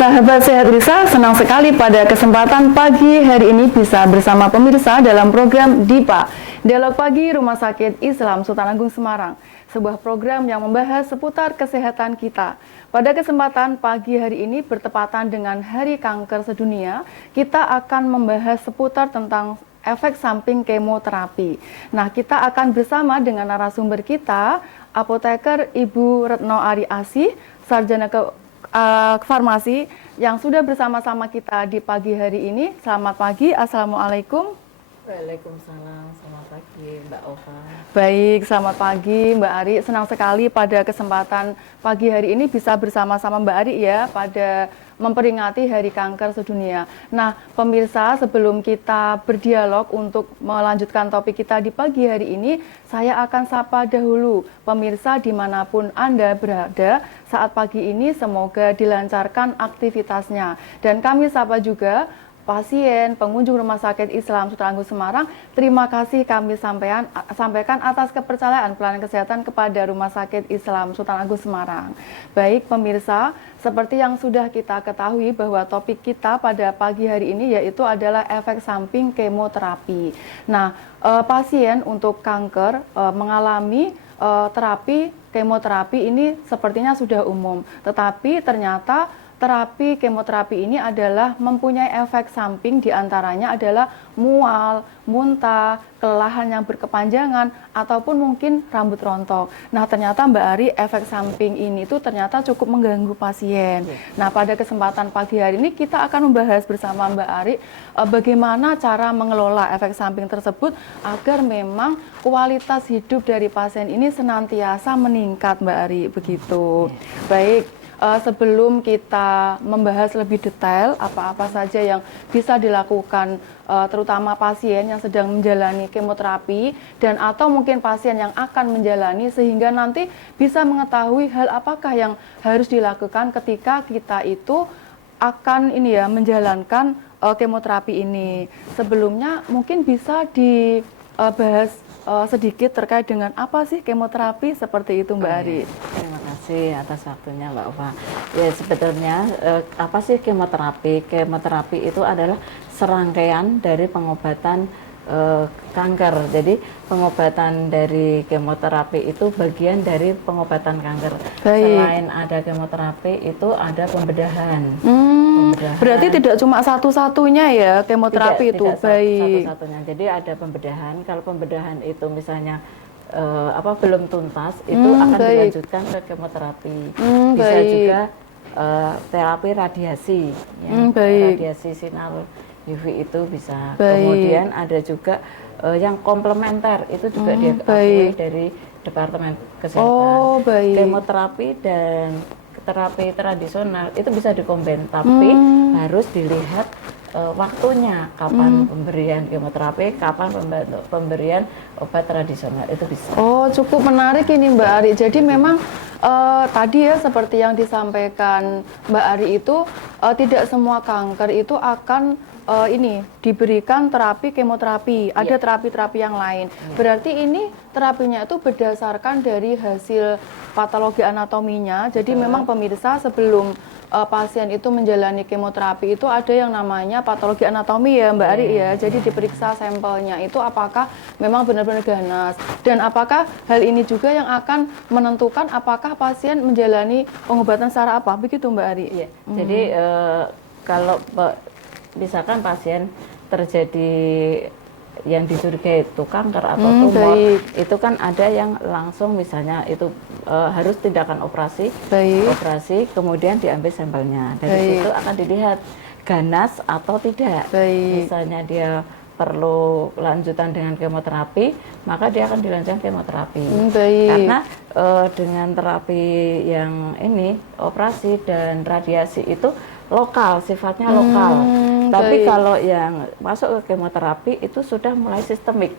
Sahabat Sehat Risa, senang sekali pada kesempatan pagi hari ini bisa bersama pemirsa dalam program DIPA, Dialog Pagi Rumah Sakit Islam Sultan Agung Semarang, sebuah program yang membahas seputar kesehatan kita. Pada kesempatan pagi hari ini bertepatan dengan Hari Kanker Sedunia, kita akan membahas seputar tentang efek samping kemoterapi. Nah, kita akan bersama dengan narasumber kita, apoteker Ibu Retno Ari Asih, sarjana farmasi yang sudah bersama-sama kita di pagi hari ini. Selamat pagi, Assalamualaikum. Waalaikumsalam, selamat pagi Mbak Ova. Baik, selamat pagi Mbak Ari. Senang sekali pada kesempatan pagi hari ini bisa bersama-sama Mbak Ari ya pada memperingati Hari Kanker Sedunia. Nah, pemirsa, sebelum kita berdialog untuk melanjutkan topik kita di pagi hari ini, saya akan sapa dahulu pemirsa dimanapun Anda berada saat pagi ini, semoga dilancarkan aktivitasnya. Dan kami sapa juga pasien, pengunjung Rumah Sakit Islam Sultan Agung Semarang. Terima kasih kami sampaikan atas kepercayaan pelayanan kesehatan kepada Rumah Sakit Islam Sultan Agung Semarang. Baik pemirsa, seperti yang sudah kita ketahui bahwa topik kita pada pagi hari ini yaitu adalah efek samping kemoterapi. Nah, pasien untuk kanker mengalami terapi kemoterapi ini sepertinya sudah umum, tetapi ternyata terapi kemoterapi ini adalah mempunyai efek samping, diantaranya adalah mual, muntah, kelelahan yang berkepanjangan, ataupun mungkin rambut rontok. Nah, ternyata Mbak Ari, efek samping ini tuh ternyata cukup mengganggu pasien. Nah, pada kesempatan pagi hari ini kita akan membahas bersama Mbak Ari bagaimana cara mengelola efek samping tersebut agar memang kualitas hidup dari pasien ini senantiasa meningkat, Mbak Ari, begitu. Baik. Sebelum kita membahas lebih detail apa-apa saja yang bisa dilakukan terutama pasien yang sedang menjalani kemoterapi dan atau mungkin pasien yang akan menjalani, sehingga nanti bisa mengetahui hal apakah yang harus dilakukan ketika kita itu akan menjalankan kemoterapi ini. Sebelumnya mungkin bisa dibahas sedikit terkait dengan apa sih kemoterapi seperti itu, Mbak Ari. Terima kasih atas waktunya Mbak Ova. Ya, sebetulnya apa sih kemoterapi? Kemoterapi itu adalah serangkaian dari pengobatan kanker. Jadi pengobatan dari kemoterapi itu bagian dari pengobatan kanker. Baik. Selain ada kemoterapi itu ada pembedahan. Berarti tidak cuma satu-satunya ya kemoterapi itu. Tidak baik. satu-satunya. Jadi ada pembedahan. Kalau pembedahan itu misalnya belum tuntas, itu akan dilanjutkan ke kemoterapi. Bisa juga terapi radiasi, radiasi sinar UV itu bisa. Kemudian ada juga yang komplementer, itu juga diakui dari Departemen Kesehatan. Kemoterapi dan terapi tradisional itu bisa dikombin, tapi harus dilihat waktunya, kapan pemberian kemoterapi, kapan pemberian obat tradisional, itu bisa. Oh, cukup menarik ini Mbak Ari. Jadi memang tadi ya seperti yang disampaikan Mbak Ari itu tidak semua kanker itu akan diberikan terapi kemoterapi. Ada terapi-terapi yang lain. Berarti ini terapinya itu berdasarkan dari hasil patologi anatominya. Jadi memang pemirsa, sebelum pasien itu menjalani kemoterapi itu ada yang namanya patologi anatomi ya Mbak Ari ya. Jadi diperiksa sampelnya itu apakah memang benar-benar ganas, dan apakah hal ini juga yang akan menentukan apakah pasien menjalani pengobatan secara apa, begitu Mbak Ari? Iya. Jadi kalau misalkan pasien terjadi yang dicurigai itu kanker atau tumor, itu kan ada yang langsung misalnya itu harus tindakan operasi, kemudian diambil sampelnya. Dari situ akan dilihat ganas atau tidak. Misalnya dia perlu lanjutan dengan kemoterapi, maka dia akan dilanjutkan kemoterapi. Karena dengan terapi yang ini, operasi dan radiasi itu lokal, sifatnya lokal. Tapi kalau yang masuk ke kemoterapi itu sudah mulai sistemik.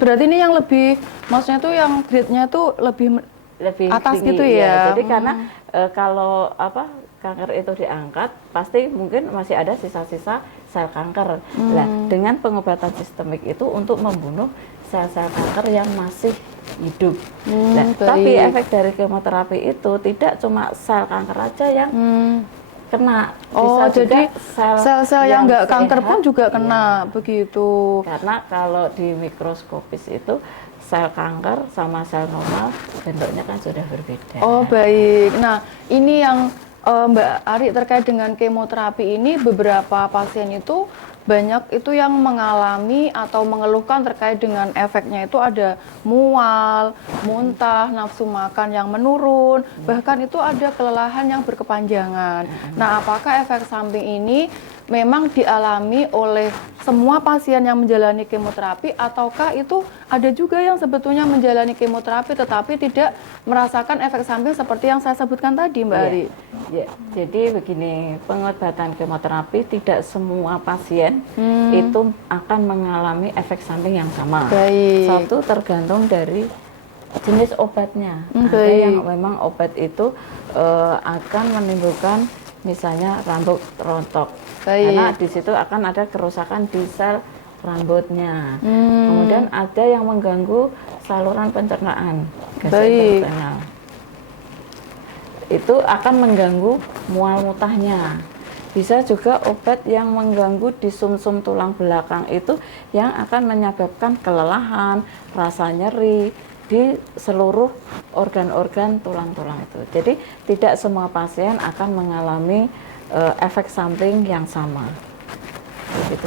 Berarti ini yang lebih, maksudnya tuh yang grade-nya tuh lebih atas tinggi, gitu ya. Jadi karena kalau kanker itu diangkat, pasti mungkin masih ada sisa-sisa sel kanker. Nah, dengan pengobatan sistemik itu untuk membunuh sel-sel kanker yang masih hidup. Nah, tapi efek dari kemoterapi itu tidak cuma sel kanker aja yang kena. Oh, Bisa jadi juga sel-sel yang nggak kanker sehat, pun juga kena, begitu. karena kalau di mikroskopis itu sel kanker sama sel normal bentuknya kan sudah berbeda. Oh, baik. Nah, ini yang Mbak Ari terkait dengan kemoterapi ini, beberapa pasien itu banyak itu yang mengalami atau mengeluhkan terkait dengan efeknya, itu ada mual, muntah, nafsu makan yang menurun, bahkan itu ada kelelahan yang berkepanjangan. Nah, apakah efek samping ini memang dialami oleh semua pasien yang menjalani kemoterapi, ataukah itu ada juga yang sebetulnya menjalani kemoterapi tetapi tidak merasakan efek samping seperti yang saya sebutkan tadi, Mbak Ari? Ya, jadi begini, pengobatan kemoterapi tidak semua pasien itu akan mengalami efek samping yang sama. Baik. Satu tergantung dari jenis obatnya. Ada Baik. yang memang obat itu akan menimbulkan misalnya rambut rontok. Baik. Karena di situ akan ada kerusakan di sel rambutnya. Kemudian ada yang mengganggu saluran pencernaan, gastrointestinal. Itu akan mengganggu mual muntahnya. Bisa juga obat yang mengganggu di sumsum tulang belakang itu yang akan menyebabkan kelelahan, rasa nyeri di seluruh organ-organ tulang-tulang itu. Jadi tidak semua pasien akan mengalami efek samping yang sama. Begitu.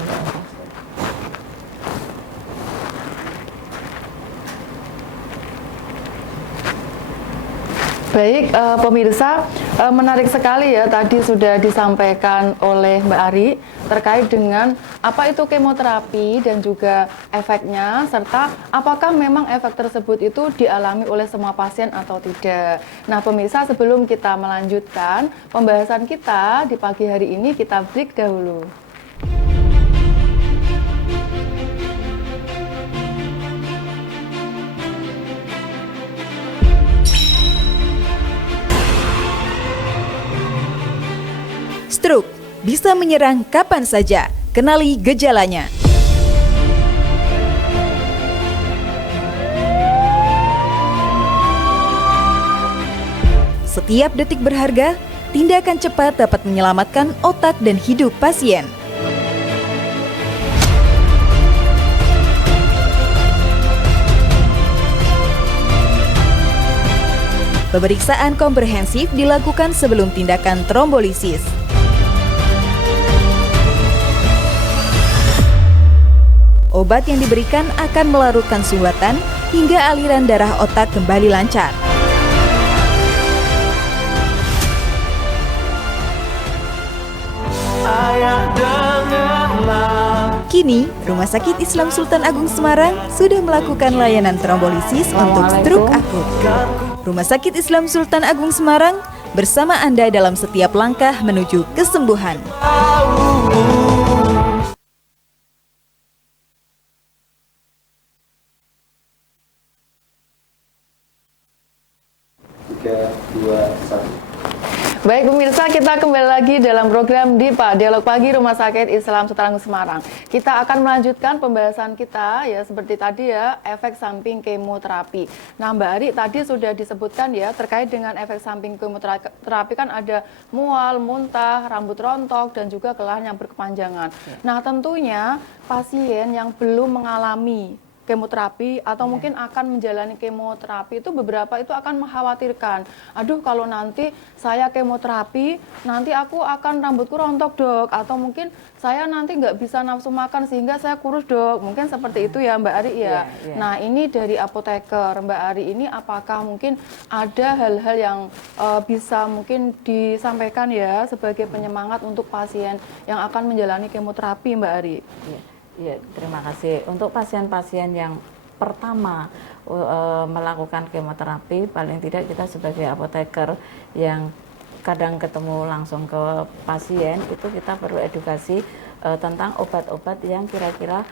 Baik, pemirsa, menarik sekali ya tadi sudah disampaikan oleh Mbak Ari terkait dengan apa itu kemoterapi dan juga efeknya, serta apakah memang efek tersebut itu dialami oleh semua pasien atau tidak. Nah, pemirsa, sebelum kita melanjutkan pembahasan kita di pagi hari ini, kita break dahulu. Stroke bisa menyerang kapan saja. Kenali gejalanya. Setiap detik berharga, tindakan cepat dapat menyelamatkan otak dan hidup pasien. Pemeriksaan komprehensif dilakukan sebelum tindakan trombolisis. Obat yang diberikan akan melarutkan sumbatan hingga aliran darah otak kembali lancar. Kini, Rumah Sakit Islam Sultan Agung Semarang sudah melakukan layanan trombolisis untuk stroke akut. Rumah Sakit Islam Sultan Agung Semarang bersama Anda dalam setiap langkah menuju kesembuhan. Baik pemirsa, kita kembali lagi dalam program DIPA, Dialog Pagi Rumah Sakit Islam Sultan Agung Semarang. Kita akan melanjutkan pembahasan kita ya, seperti tadi ya, efek samping kemoterapi. Nah, Mbak Ari tadi sudah disebutkan ya, terkait dengan efek samping kemoterapi kan ada mual, muntah, rambut rontok, dan juga kelelahan yang berkepanjangan. Nah, tentunya pasien yang belum mengalami kemoterapi atau mungkin akan menjalani kemoterapi itu beberapa itu akan mengkhawatirkan, aduh kalau nanti saya kemoterapi nanti aku akan rambutku rontok dok, atau mungkin saya nanti nggak bisa nafsu makan sehingga saya kurus dok, mungkin seperti itu ya Mbak Ari ya. Nah, ini dari apoteker Mbak Ari ini, apakah mungkin ada hal-hal yang bisa mungkin disampaikan ya sebagai penyemangat untuk pasien yang akan menjalani kemoterapi Mbak Ari? Ya, terima kasih. Untuk pasien-pasien yang pertama melakukan kemoterapi, paling tidak kita sebagai apoteker yang kadang ketemu langsung ke pasien, itu kita perlu edukasi tentang obat-obat yang kira-kira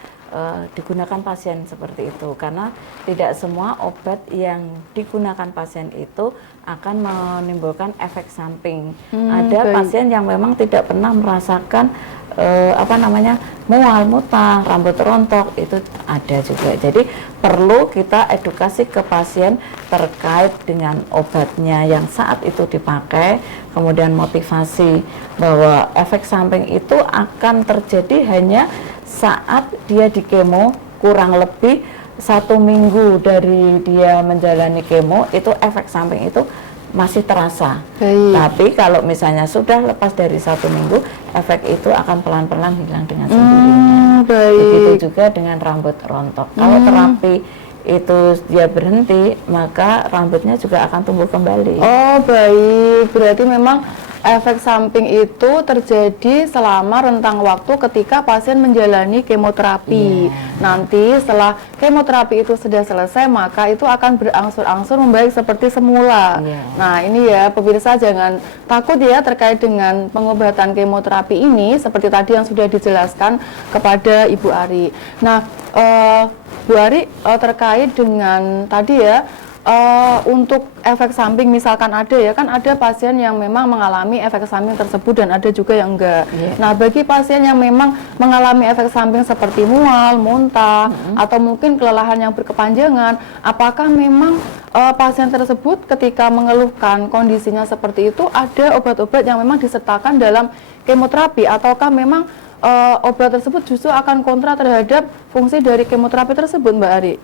digunakan pasien seperti itu. Karena tidak semua obat yang digunakan pasien itu akan menimbulkan efek samping. Ada pasien yang memang tidak pernah merasakan mual, muntah, rambut rontok itu ada juga. Jadi perlu kita edukasi ke pasien terkait dengan obatnya yang saat itu dipakai, kemudian motivasi bahwa efek samping itu akan terjadi hanya saat dia di kemo, kurang lebih 1 minggu dari dia menjalani kemo itu efek samping itu masih terasa. Tapi kalau misalnya sudah lepas dari 1 minggu, efek itu akan pelan-pelan hilang dengan sendirinya. Begitu juga dengan rambut rontok. Kalau terapi itu dia berhenti, maka rambutnya juga akan tumbuh kembali. Oh baik, berarti memang efek samping itu terjadi selama rentang waktu ketika pasien menjalani kemoterapi. Nanti setelah kemoterapi itu sudah selesai, maka itu akan berangsur-angsur membaik seperti semula. Nah ini ya pemirsa, jangan takut ya terkait dengan pengobatan kemoterapi ini, seperti tadi yang sudah dijelaskan kepada Ibu Ari. Nah Bu Ari, terkait dengan tadi ya, untuk efek samping misalkan ada ya, kan ada pasien yang memang mengalami efek samping tersebut dan ada juga yang enggak. Nah bagi pasien yang memang mengalami efek samping seperti mual, muntah, atau mungkin kelelahan yang berkepanjangan, apakah memang pasien tersebut ketika mengeluhkan kondisinya seperti itu ada obat-obat yang memang disertakan dalam kemoterapi, ataukah memang obat tersebut justru akan kontra terhadap fungsi dari kemoterapi tersebut, Mbak Ari?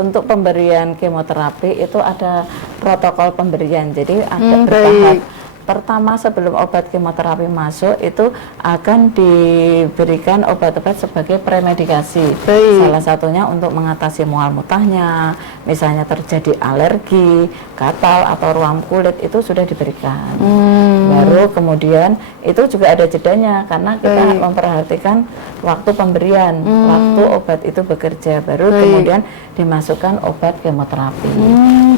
Untuk pemberian kemoterapi itu ada protokol pemberian, jadi ada bertahap. Pertama, sebelum obat kemoterapi masuk itu akan diberikan obat-obat sebagai premedikasi. Salah satunya untuk mengatasi mual muntahnya, misalnya terjadi alergi, gatal atau ruam kulit, itu sudah diberikan. Baru kemudian itu juga ada jedanya karena kita memperhatikan waktu pemberian, waktu obat itu bekerja, baru kemudian dimasukkan obat kemoterapi.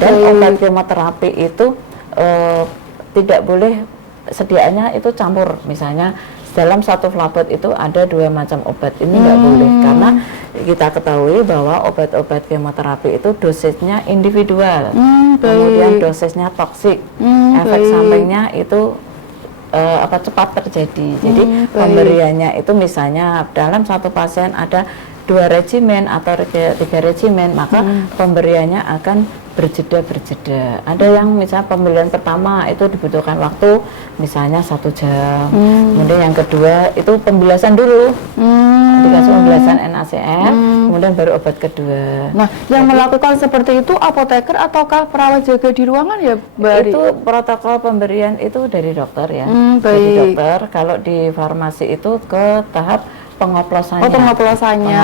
Dan obat kemoterapi itu tidak boleh sediaannya itu campur, misalnya dalam satu flapot itu ada 2 macam obat, ini nggak boleh karena kita ketahui bahwa obat-obat kemoterapi itu dosisnya individual, kemudian dosisnya toksik, efek sampingnya itu cepat terjadi. Jadi pemberiannya itu misalnya dalam satu pasien ada 2 regimen atau 3 regimen, maka pemberiannya akan berjeda-berjeda. Ada yang misalnya pemberian pertama itu dibutuhkan waktu misalnya 1 jam, kemudian yang kedua itu pembilasan dulu, dikasih pembilasan NaCN, kemudian baru obat kedua. Nah, yang melakukan seperti itu apoteker ataukah perawat jaga di ruangan ya, Mbak Ari? Itu protokol pemberian itu dari dokter ya, dari dokter. Kalau di farmasi itu ke tahap pengoplosannya. Pengoplosannya.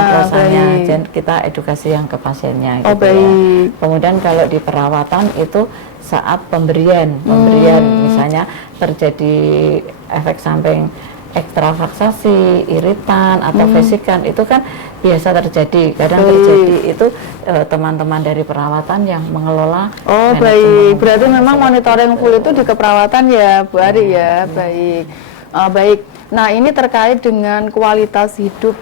Dan kita edukasi yang ke pasiennya gitu ya. Kemudian kalau di perawatan itu saat pemberian misalnya terjadi efek samping ekstravaksasi, iritan atau vesikan, itu kan biasa terjadi. Kadang terjadi itu teman-teman dari perawatan yang mengelola. Berarti memang monitoring full itu di keperawatan ya, Bu Ari ya. Baik. Nah ini terkait dengan kualitas hidup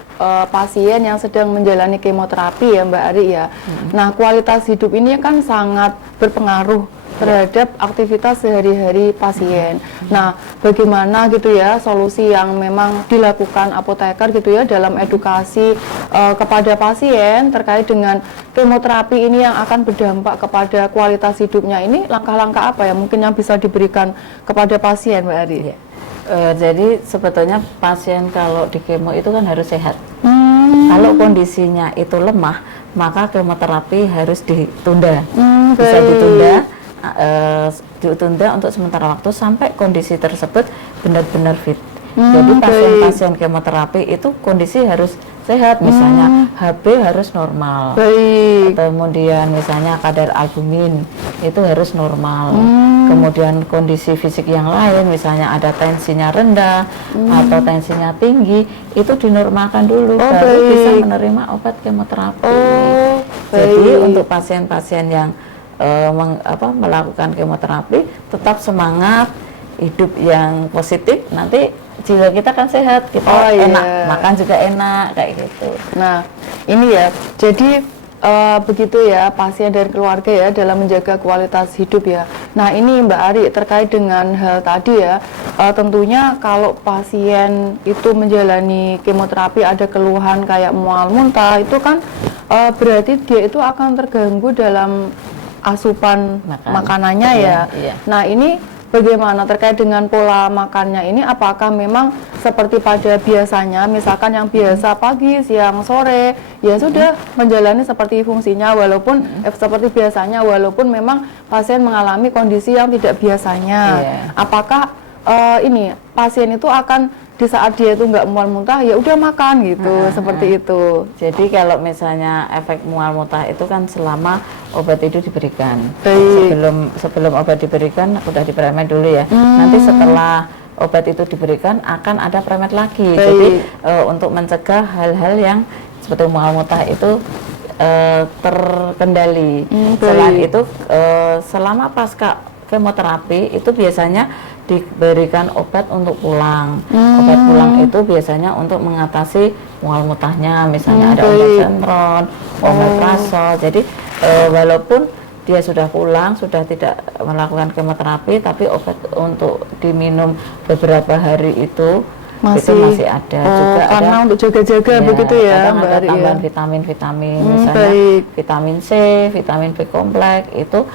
pasien yang sedang menjalani kemoterapi ya Mbak Ari ya. Nah kualitas hidup ini kan sangat berpengaruh terhadap aktivitas sehari-hari pasien. Nah bagaimana gitu ya solusi yang memang dilakukan apoteker gitu ya dalam edukasi kepada pasien terkait dengan kemoterapi ini yang akan berdampak kepada kualitas hidupnya ini, langkah-langkah apa ya mungkin yang bisa diberikan kepada pasien Mbak Ari? Jadi sebetulnya pasien kalau di kemo itu kan harus sehat. Kalau kondisinya itu lemah, maka kemoterapi harus ditunda. Bisa ditunda untuk sementara waktu sampai kondisi tersebut benar-benar fit. Jadi pasien-pasien kemoterapi itu kondisi harus sehat, misalnya HB harus normal, kemudian misalnya kadar albumin itu harus normal, kemudian kondisi fisik yang lain, misalnya ada tensinya rendah atau tensinya tinggi, itu dinormalkan dulu, baru bisa menerima obat kemoterapi. Jadi untuk pasien-pasien yang melakukan kemoterapi tetap semangat, hidup yang positif, nanti jiwa kita kan sehat, kita enak, makan juga enak, kayak gitu. Nah, ini ya, jadi begitu ya pasien dan keluarga ya dalam menjaga kualitas hidup ya. Nah, ini Mbak Ari terkait dengan hal tadi ya, tentunya kalau pasien itu menjalani kemoterapi ada keluhan kayak mual muntah, itu kan berarti dia itu akan terganggu dalam asupan makanannya ya. Iya. Nah, ini bagaimana terkait dengan pola makannya ini? Apakah memang seperti pada biasanya, misalkan yang biasa pagi, siang, sore, ya sudah menjalani seperti fungsinya walaupun seperti biasanya, walaupun memang pasien mengalami kondisi yang tidak biasanya. Apakah ini pasien itu akan di saat dia itu nggak mual muntah ya udah makan gitu, seperti itu. Jadi kalau misalnya efek mual muntah itu kan selama obat itu diberikan. Baik. Sebelum obat diberikan udah dipremed dulu ya. Nanti setelah obat itu diberikan akan ada premed lagi. Baik. Jadi untuk mencegah hal-hal yang seperti mual muntah itu terkendali. Selain itu selama pasca kemoterapi itu biasanya diberikan obat untuk pulang. Obat pulang itu biasanya untuk mengatasi mual muntahnya, misalnya ada obat sentron, omeprazol. Jadi walaupun dia sudah pulang, sudah tidak melakukan kemoterapi, tapi obat untuk diminum beberapa hari itu masih ada. Juga karena ada, untuk jaga-jaga begitu ya, Mbak ada Ari, tambahan ya. vitamin-vitamin, misalnya vitamin C, vitamin B kompleks itu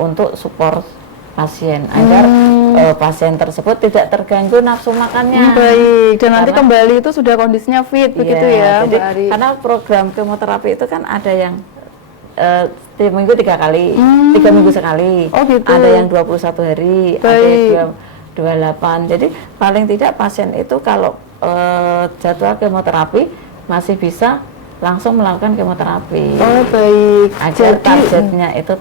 untuk support pasien agar pasien tersebut tidak terganggu nafsu makannya. Baik, dan nanti kembali itu sudah kondisinya fit begitu ya, jadi, Mbak Ari. karena program kemoterapi itu kan ada yang minggu 3 kali, 3 minggu sekali. Oh gitu. Ada yang 21 hari, ada yang 28. Jadi paling tidak pasien itu kalau jadwal kemoterapi masih bisa langsung melakukan kemoterapi. Oh baik. Agar targetnya itu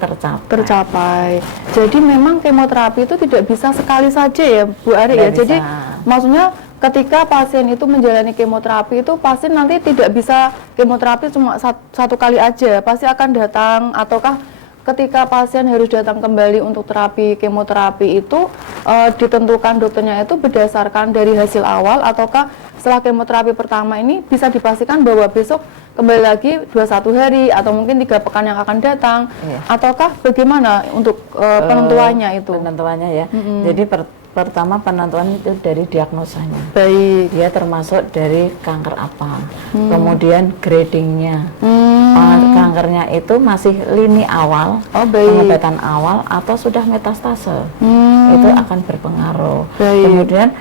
tercapai. Jadi memang kemoterapi itu tidak bisa sekali saja ya, Bu Ari ya. Jadi maksudnya ketika pasien itu menjalani kemoterapi itu pasien nanti tidak bisa kemoterapi cuma satu kali aja, pasti akan datang, ataukah ketika pasien harus datang kembali untuk terapi kemoterapi itu ditentukan dokternya itu berdasarkan dari hasil awal, ataukah setelah kemoterapi pertama ini bisa dipastikan bahwa besok kembali lagi 21 hari atau mungkin 3 pekan yang akan datang, ataukah bagaimana untuk penentuannya itu? Penentuannya ya. Jadi pertama penentuan itu dari diagnosanya. Baik. Dia termasuk dari kanker apa, kemudian gradingnya. Kankernya itu masih lini awal, pengobatan awal atau sudah metastase, itu akan berpengaruh. Kemudian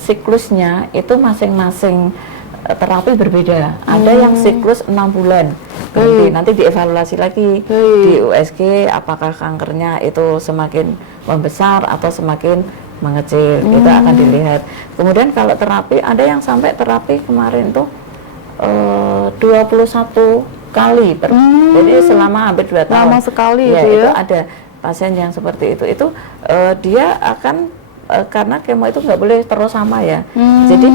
siklusnya itu masing-masing terapi berbeda. Ada yang siklus 6 bulan, nanti dievaluasi lagi di USG apakah kankernya itu semakin membesar atau semakin mengecil, itu akan dilihat. Kemudian kalau terapi ada yang sampai terapi kemarin tuh 21 kali jadi selama hampir 2 tahun. Lama sekali ya, itu ya. Itu ada pasien yang seperti itu dia akan karena kemo itu nggak boleh terus sama ya. Jadi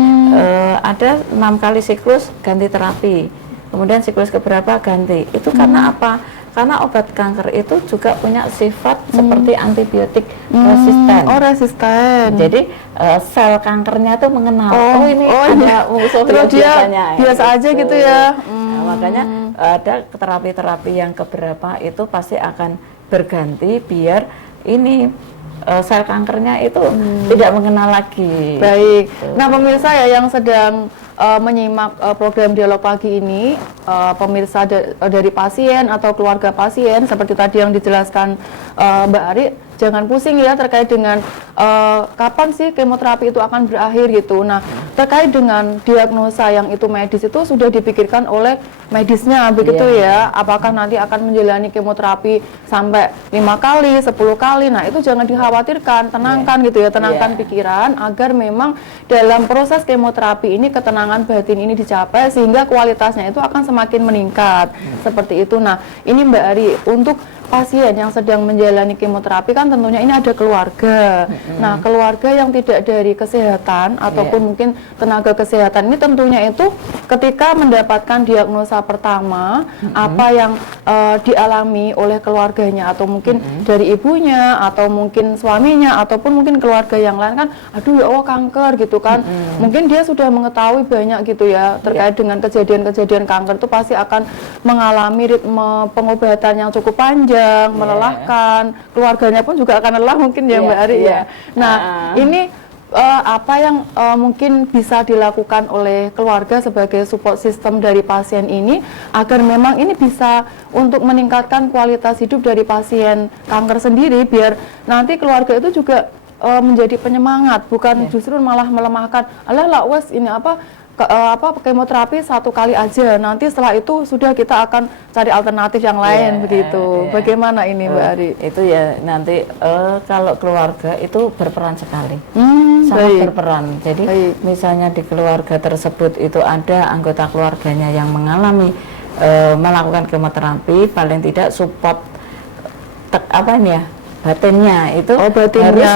ada 6 kali siklus ganti terapi, kemudian siklus keberapa ganti. Itu karena apa? Karena obat kanker itu juga punya sifat seperti antibiotik resisten. Oh resisten. Jadi sel kankernya tuh mengenal. Ini ada musuh terus dia biasanya. Biasa aja gitu ya. Nah, makanya ada terapi-terapi yang keberapa itu pasti akan berganti biar ini sel kankernya itu tidak mengenal lagi. Baik. Nah pemirsa ya yang sedang menyimak program Dialog Pagi ini, pemirsa dari pasien atau keluarga pasien seperti tadi yang dijelaskan Mbak Ari, jangan pusing ya terkait dengan kapan sih kemoterapi itu akan berakhir gitu. Nah terkait dengan diagnosa yang itu medis itu sudah dipikirkan oleh medisnya begitu ya. Apakah nanti akan menjalani kemoterapi sampai 5 kali, 10 kali. Nah itu jangan dikhawatirkan, tenangkan gitu ya, tenangkan pikiran agar memang dalam proses kemoterapi ini ketenangan batin ini dicapai sehingga kualitasnya itu akan semakin meningkat. Seperti itu. Nah ini Mbak Ari, untuk pasien yang sedang menjalani kemoterapi kan tentunya ini ada keluarga. Nah, keluarga yang tidak dari kesehatan ataupun mungkin tenaga kesehatan ini tentunya itu ketika mendapatkan diagnosa pertama apa yang dialami oleh keluarganya atau mungkin dari ibunya atau mungkin suaminya ataupun mungkin keluarga yang lain kan, aduh ya Allah kanker gitu kan. Mungkin dia sudah mengetahui banyak gitu ya terkait dengan kejadian-kejadian kanker itu pasti akan mengalami ritme pengobatan yang cukup panjang panjang, melelahkan, keluarganya pun juga akan lelah mungkin ya Mbak Ari ya. Nah, ini apa yang mungkin bisa dilakukan oleh keluarga sebagai support system dari pasien ini agar memang ini bisa untuk meningkatkan kualitas hidup dari pasien kanker sendiri, biar nanti keluarga itu juga menjadi penyemangat, bukan justru malah melemahkan. Alah lah wes ini apa kemoterapi 1 kali aja, nanti setelah itu sudah kita akan cari alternatif yang lain begitu. Bagaimana ini Mbak Ari? Itu ya nanti kalau keluarga itu berperan sekali, sangat berperan. Jadi misalnya di keluarga tersebut itu ada anggota keluarganya yang mengalami melakukan kemoterapi, paling tidak support batinnya itu harus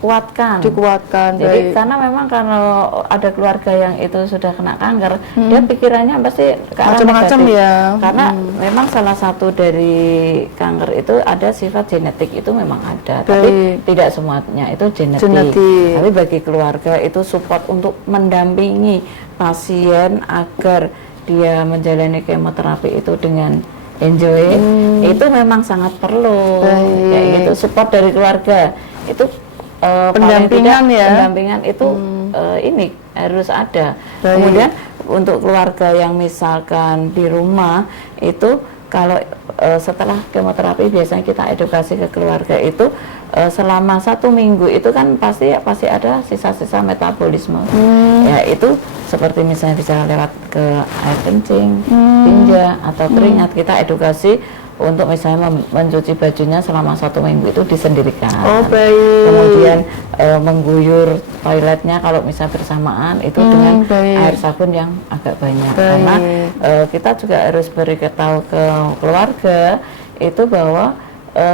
dikuatkan. Jadi karena memang kalau ada keluarga yang itu sudah kena kanker, dia pikirannya pasti ke arah macam-macam negatif. ya. Karena memang salah satu dari kanker itu ada sifat genetik, itu memang ada, tapi tidak semuanya itu genetik. Tapi bagi keluarga itu support untuk mendampingi pasien agar dia menjalani kemoterapi itu dengan enjoy, itu memang sangat perlu. Kayak gitu, support dari keluarga itu pendampingan itu ini harus ada. Kemudian untuk keluarga yang misalkan di rumah itu kalau setelah kemoterapi biasanya kita edukasi ke keluarga itu selama 1 minggu itu kan pasti ada sisa-sisa metabolisme. Ya itu seperti misalnya bisa lewat ke air kencing, tinja atau keringat, kita edukasi untuk misalnya mencuci bajunya selama 1 minggu itu disendirikan. Kemudian mengguyur toiletnya kalau misalnya bersamaan itu dengan air sabun yang agak banyak. Karena kita juga harus beritahu ke keluarga itu bahwa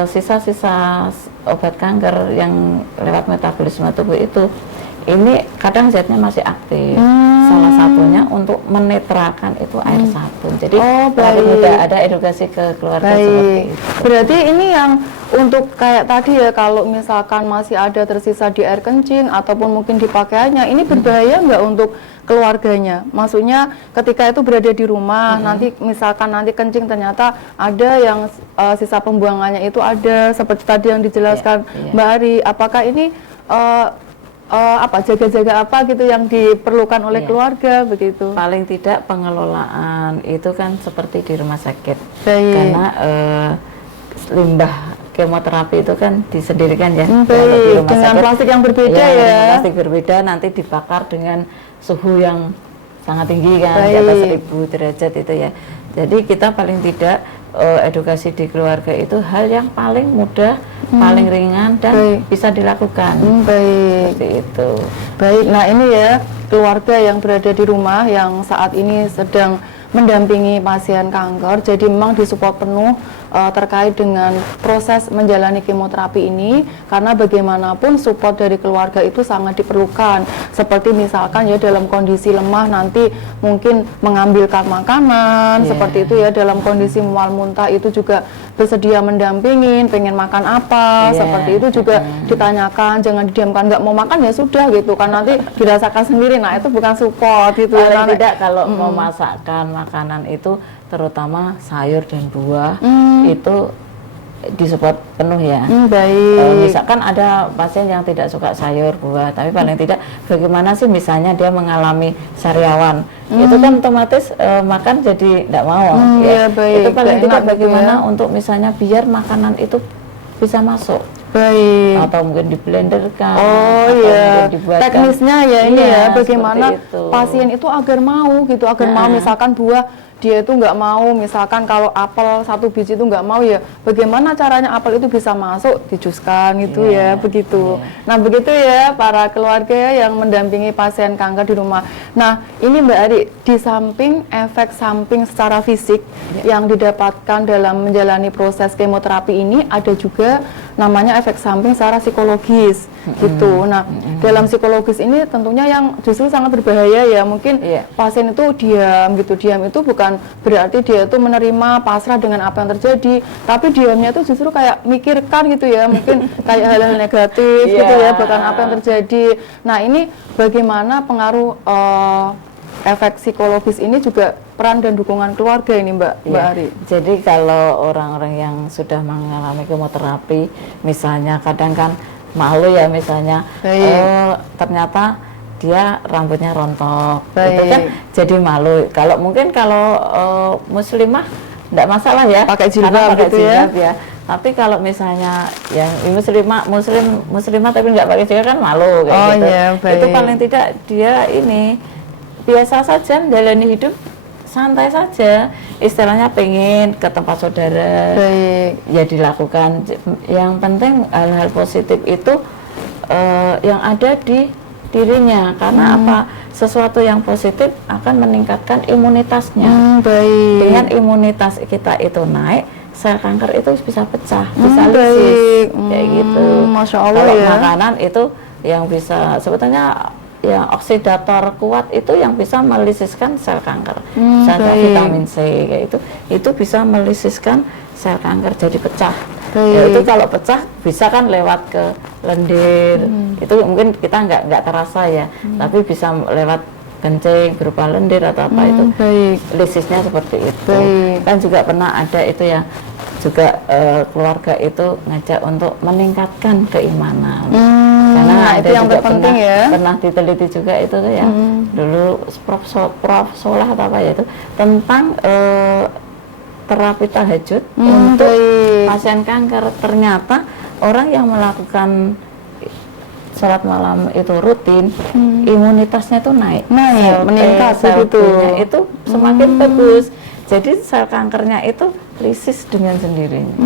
sisa-sisa obat kanker yang lewat metabolisme tubuh itu ini kadang zatnya masih aktif. Salah satunya untuk menetralkan itu air sabun. Jadi mudah ada edukasi ke keluarga seperti itu. Berarti ini yang untuk kayak tadi ya, kalau misalkan masih ada tersisa di air kencing ataupun mungkin di pakaiannya, ini berbahaya nggak untuk keluarganya? Maksudnya ketika itu berada di rumah, nanti misalkan nanti kencing ternyata ada yang sisa pembuangannya itu ada seperti tadi yang dijelaskan Mbak Ari, apakah ini jaga-jaga apa gitu yang diperlukan oleh keluarga begitu? Paling tidak pengelolaan itu kan seperti di rumah sakit. Karena limbah kemoterapi itu kan disendirikan ya. Kalau di rumah dengan sakit, plastik yang berbeda plastik berbeda, nanti dibakar dengan suhu yang sangat tinggi kan, di atas 1000 derajat itu ya. Jadi kita paling tidak edukasi di keluarga itu hal yang paling mudah, paling ringan dan bisa dilakukan. Seperti itu. Nah ini ya keluarga yang berada di rumah yang saat ini sedang mendampingi pasien kanker, jadi memang disupport penuh terkait dengan proses menjalani kemoterapi ini, karena bagaimanapun support dari keluarga itu sangat diperlukan. Seperti misalkan ya dalam kondisi lemah nanti mungkin mengambilkan makanan, seperti itu ya, dalam kondisi mual muntah itu juga bersedia mendampingin, pengen makan apa, seperti itu juga ditanyakan, jangan didiamkan, nggak mau makan ya sudah gitu kan, nanti dirasakan sendiri. Nah itu bukan support gitu ya. Tidak, kalau mau masakkan makanan itu terutama sayur dan buah itu disupport penuh ya. Misalkan ada pasien yang tidak suka sayur buah, tapi paling tidak bagaimana sih misalnya dia mengalami sariawan, itu kan otomatis makan jadi tidak mau. Itu paling tidak bagaimana untuk misalnya biar makanan itu bisa masuk. Atau mungkin di blender kan. Teknisnya ya ini ya, bagaimana pasien itu agar mau gitu, agar mau misalkan buah dia itu nggak mau, misalkan kalau apel 1 biji itu nggak mau ya, bagaimana caranya apel itu bisa masuk, dijuskan gitu ya, begitu. Nah begitu ya para keluarga yang mendampingi pasien kanker di rumah. Nah ini Mbak Ari, di samping efek samping secara fisik yang didapatkan dalam menjalani proses kemoterapi ini, ada juga namanya efek samping secara psikologis gitu. Nah dalam psikologis ini tentunya yang justru sangat berbahaya ya, mungkin pasien itu diam gitu, diam itu bukan berarti dia itu menerima pasrah dengan apa yang terjadi, tapi diamnya itu justru kayak mikirkan gitu ya, mungkin kayak hal-hal negatif gitu ya, bahkan apa yang terjadi. Nah ini bagaimana pengaruh efek psikologis ini juga peran dan dukungan keluarga ini Mbak Ari. Jadi kalau orang-orang yang sudah mengalami kemoterapi, misalnya kadang kan malu ya, misalnya ternyata dia rambutnya rontok, itu kan jadi malu. Kalau mungkin kalau muslimah enggak masalah ya, pakai jilbab gitu ya. Tapi kalau misalnya yang muslimah tapi nggak pakai jilbab kan malu kayak gitu. Itu paling tidak dia ini biasa saja menjalani hidup santai saja, istilahnya pengen ke tempat saudara, ya dilakukan. Yang penting hal-hal positif itu yang ada di dirinya, karena apa? Sesuatu yang positif akan meningkatkan imunitasnya. Dengan imunitas kita itu naik, sel kanker itu bisa pecah, bisa lisis, kayak gitu. Masya Allah. Kalau ya, makanan itu yang bisa sebetulnya ya oksidator kuat itu yang bisa melisiskan sel kanker. Misalnya vitamin C kayak itu bisa melisiskan sel kanker jadi pecah. Ya, itu kalau pecah bisa kan lewat ke lendir. Itu mungkin kita nggak terasa ya, tapi bisa lewat kencing berupa lendir atau apa itu. Lisisnya seperti itu. Kan juga pernah ada itu ya, juga keluarga itu ngajak untuk meningkatkan keimanan. Karena itu yang terpenting pernah diteliti juga itu ya. Dulu Prof Solah atau apa ya itu tentang terapi tahajud untuk pasien kanker. Ternyata orang yang melakukan sholat malam itu rutin, imunitasnya itu naik, meningkat itu semakin bagus. Jadi sel kankernya itu lisis dengan sendirinya.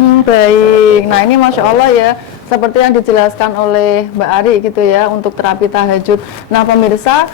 Nah ini Masya Allah ya, seperti yang dijelaskan oleh Mbak Ari gitu ya, untuk terapi tahajud. Nah pemirsa,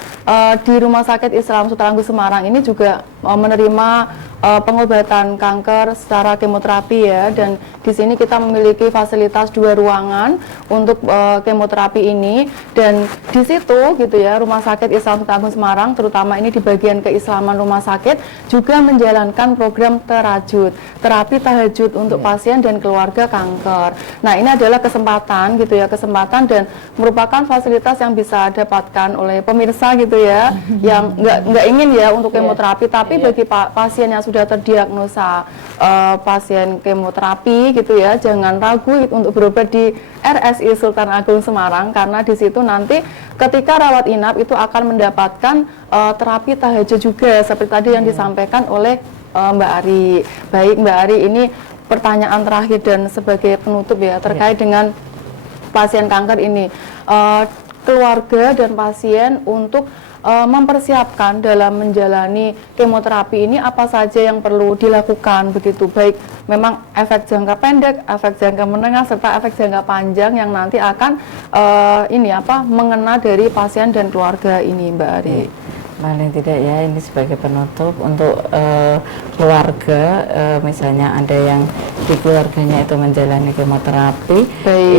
di Rumah Sakit Islam Sultan Agung Semarang ini juga menerima pengobatan kanker secara kemoterapi ya, dan di sini kita memiliki fasilitas 2 ruangan untuk kemoterapi ini, dan di situ gitu ya Rumah Sakit Islam Sultan Agung Semarang, terutama ini di bagian keislaman rumah sakit, juga menjalankan program terajud, terapi tahajud untuk pasien dan keluarga kanker. Nah ini adalah kesempatan gitu ya, kesempatan dan merupakan fasilitas yang bisa dapatkan oleh pemirsa gitu ya, yang nggak ingin ya untuk kemoterapi, tapi bagi pasien yang sudah terdiagnosa pasien kemoterapi gitu ya, jangan ragu untuk berobat di RSI Sultan Agung Semarang, karena di situ nanti ketika rawat inap itu akan mendapatkan terapi tahajud juga seperti tadi yang disampaikan oleh Mbak Ari. Baik Mbak Ari, ini pertanyaan terakhir dan sebagai penutup ya, terkait dengan pasien kanker ini, keluarga dan pasien untuk mempersiapkan dalam menjalani kemoterapi ini apa saja yang perlu dilakukan begitu, baik memang efek jangka pendek, efek jangka menengah, serta efek jangka panjang yang nanti akan mengena dari pasien dan keluarga ini Mbak Ari. Paling tidak ya, ini sebagai penutup untuk keluarga, misalnya ada yang di keluarganya itu menjalani kemoterapi,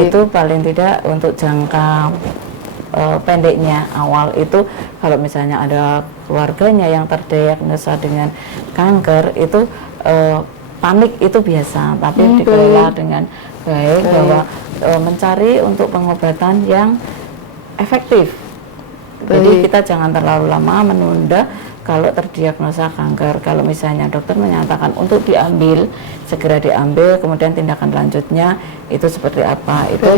itu paling tidak untuk jangka pendeknya awal itu, kalau misalnya ada keluarganya yang terdiagnosa dengan kanker itu panik itu biasa, tapi dikelola dengan baik, bahwa mencari untuk pengobatan yang efektif. Jadi kita jangan terlalu lama menunda kalau terdiagnosa kanker. Kalau misalnya dokter menyatakan untuk diambil, segera diambil, kemudian tindakan lanjutnya itu seperti apa, itu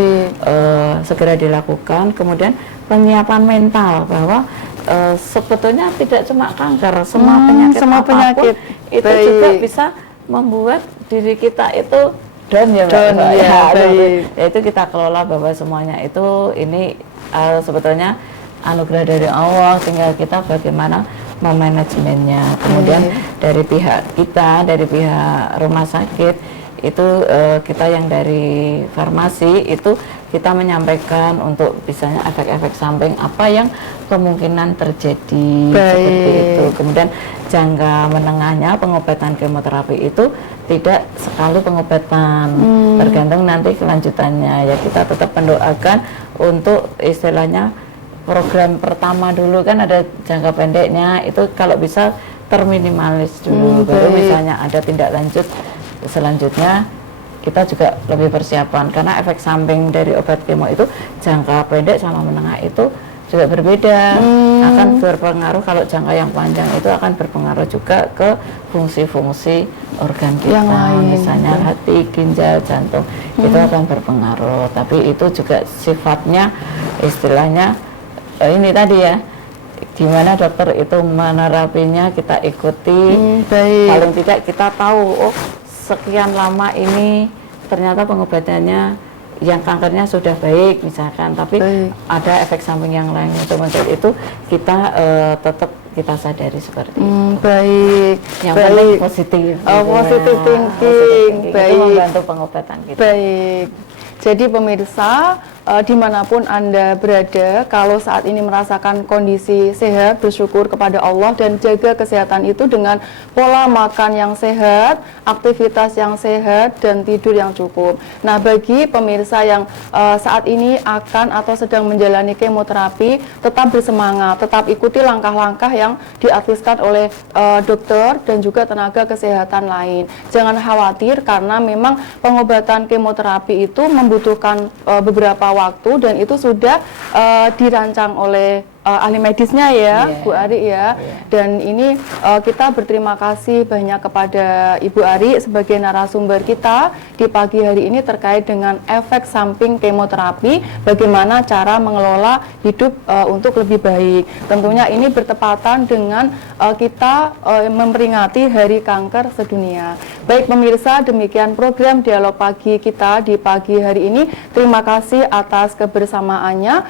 segera dilakukan. Kemudian penyiapan mental bahwa sebetulnya tidak cuma kanker, semua penyakit itu juga bisa membuat diri kita itu down ya Mbak. Itu kita kelola bahwa semuanya itu ini sebetulnya anugerah dari Allah, tinggal kita bagaimana memanajemennya. Kemudian dari pihak kita, dari pihak rumah sakit itu kita yang dari farmasi itu kita menyampaikan untuk misalnya efek-efek samping apa yang kemungkinan terjadi, seperti itu. Kemudian jangka menengahnya pengobatan kemoterapi itu tidak sekali pengobatan, tergantung nanti kelanjutannya. Ya kita tetap mendoakan untuk istilahnya program pertama dulu kan ada jangka pendeknya, itu kalau bisa terminimalis dulu, baru misalnya ada tindak lanjut selanjutnya kita juga lebih persiapan, karena efek samping dari obat kemo itu jangka pendek sama menengah itu juga berbeda. akan berpengaruh, kalau jangka yang panjang itu akan berpengaruh juga ke fungsi-fungsi organ kita, yang lain, misalnya hati, ginjal, jantung, itu akan berpengaruh. Tapi itu juga sifatnya istilahnya ini tadi ya, gimana dokter itu menerapinya, kita ikuti. Baik. Paling tidak kita tahu, oh sekian lama ini ternyata pengobatannya yang kankernya sudah baik misalkan, tapi ada efek samping yang lain itu kita tetap kita sadari seperti itu. Baik. Yang penting positif. Positive thinking. Baik. Itu membantu pengobatan kita. Baik. Jadi pemirsa, dimanapun Anda berada, kalau saat ini merasakan kondisi sehat, bersyukur kepada Allah dan jaga kesehatan itu dengan pola makan yang sehat, aktivitas yang sehat, dan tidur yang cukup. Nah, bagi pemirsa yang saat ini akan atau sedang menjalani kemoterapi, tetap bersemangat, tetap ikuti langkah-langkah yang diadviskan oleh dokter dan juga tenaga kesehatan lain. Jangan khawatir karena memang pengobatan kemoterapi itu membutuhkan beberapa waktu dan itu sudah dirancang oleh ahli medisnya ya, Bu Ari ya. Dan ini kita berterima kasih banyak kepada Ibu Ari sebagai narasumber kita di pagi hari ini terkait dengan efek samping kemoterapi, bagaimana cara mengelola hidup untuk lebih baik. Tentunya ini bertepatan dengan kita memperingati Hari Kanker Sedunia. Baik pemirsa, demikian program Dialog Pagi kita di pagi hari ini. Terima kasih atas kebersamaannya.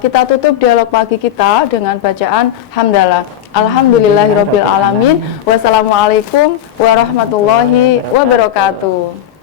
Kita tutup Dialog Pagi kita dengan bacaan hamdalah. Alhamdulillahirabbil alamin. Wassalamualaikum warahmatullahi wabarakatuh.